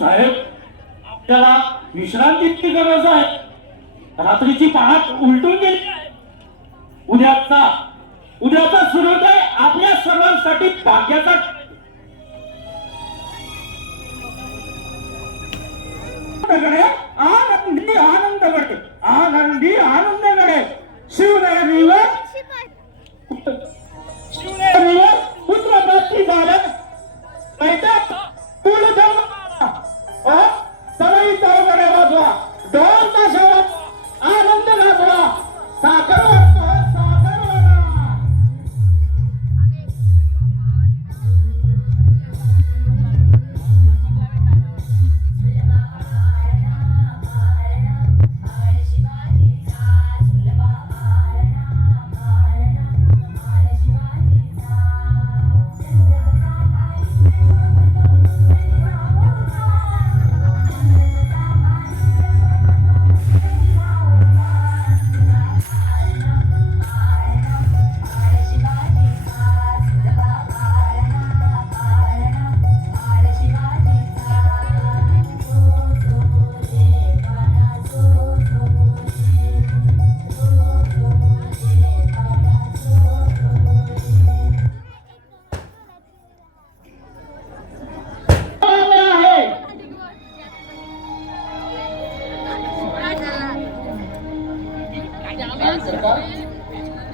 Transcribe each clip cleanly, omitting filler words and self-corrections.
साहेब, आपल्याला विश्रांतीची गरज आहे. रात्रीची पहाट उलटून गेली आहे. उद्याचा सूर्योदय आपल्या सर्वांसाठी भाग्याचा. आनंदी आनंद गडे, आनंदी आनंद गडे. शिवनेरीवर पुत्र प्राप्ती झालं. सगळी चौकडे वाजवा, ढोल ताशावर आनंद गाजवा. साखर वाजवा, साखर वाजवा.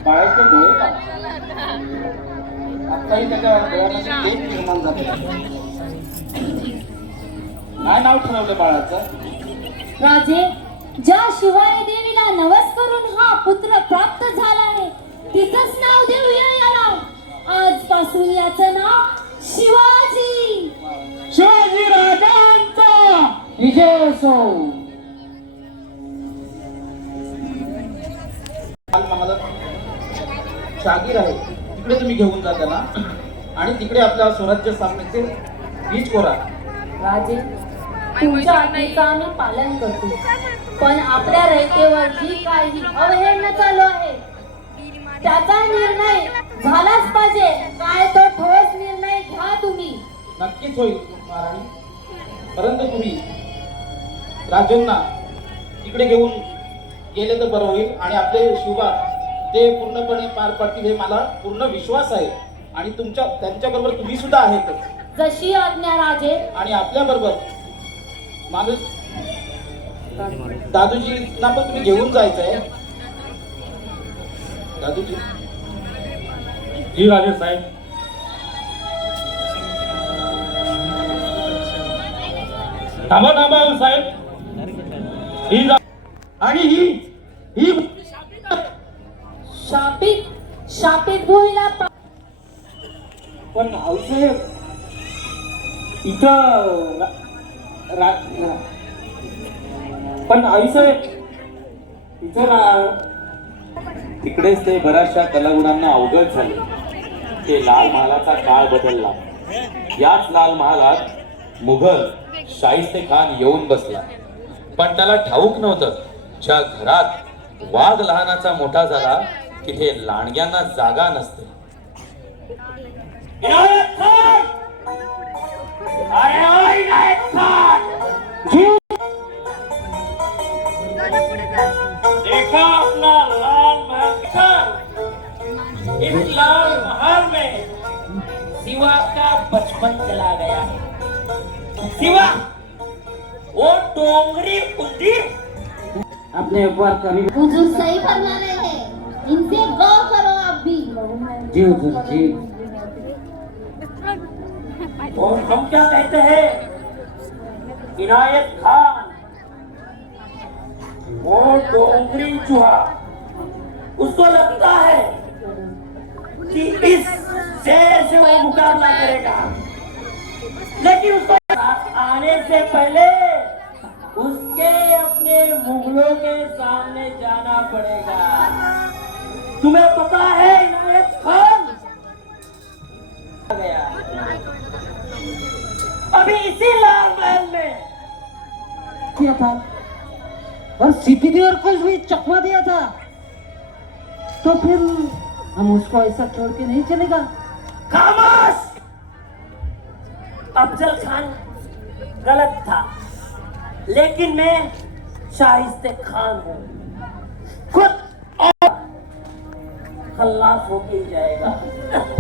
बाळाचे डोळे आत्ताही त्याच्या डोळ्यामध्ये एक निर्माण झाले. काय नाव ठरवलं बाळाचं? राजे, ज्या शिवाय देवीला नवस करून हा पुत्र प्राप्त झाला आहे तिचंच नाव देऊया याला. आजपासून याचं नाव शिवाजी. शिवाजी राजांचा विजय असो. शागीर आहे तिकडे तुम्ही घेऊन जा त्याला आणि तिकडे आपल्या स्वराज्य स्थापनेचे बीज कोरा. राजे, तुमच्या आज्ञेचं आम्ही पालन करतो, पण आपल्या रयतेवर जी काही अवहेलना चालू आहे त्याचा निर्णय झालाच पाहिजे. काय तो ठोस निर्णय घ्या तुम्ही. नक्कीच होईल महाराणी, परंतु तुम्ही राजांना तिकडे घेऊन गेले तर बरं होईल आणि आपले शिवबा ते पूर्णपणे पार पडतील हे मला पूर्ण विश्वास आहे. आणि त्यांच्याबरोबर तुम्ही सुद्धा आहेतच. जशी आज्ञा राजे. आणि आपल्या बरोबर माणूस दादूजींना पण तुम्ही घेऊन जायचंय. दादूजी. जी राजे साहेब. थांबा साहेब. ही आणि ही शापित भोईला. पण आऊसाहेब इथं पण आईसाहेब इथं तिकडेच ते बऱ्याचशा कलागुणांना अवगत झाले. ते लाल महालाचा काळ बदलला. याच लाल महालात मुघल शाहिस्ते खान येऊन बसला. पण त्याला ठाऊक नव्हतं ज्या घरात वाघ लहानाचा मोठा झाला तिथे लांडग्यांना जागा नसते. देखा अपना लाल महल, इस लाल महल में शिवा का बचपन चला गया है. शिवा वो डोंगरी कुंडी अपने ऊपर कभी. हुजूर सही फरमा रहे हैं, इनसे गौर करो आप भी. जी हुजूर जी. और हम क्या कहते हैं इनायत खान वो डोंगरी चूहा, उसको लगता है कि इस शेर से वो मुकाबला करेगा, लेकिन उसको आने से पहले उसके अपने मुगलों के सामने जाना पड़ेगा. तुम्हें पता है इनायत खान गया अभी इसी लाल महल में किया था और सीधी देवर को भी चकमा दिया था. तो फिर हम उसको ऐसा छोड़ के नहीं चलेगा. खामोश. अफजल खान गलत था, लेकिन मैं शाइस्ते खान हूँ, खुद और खल्लास होके ही जाएगा।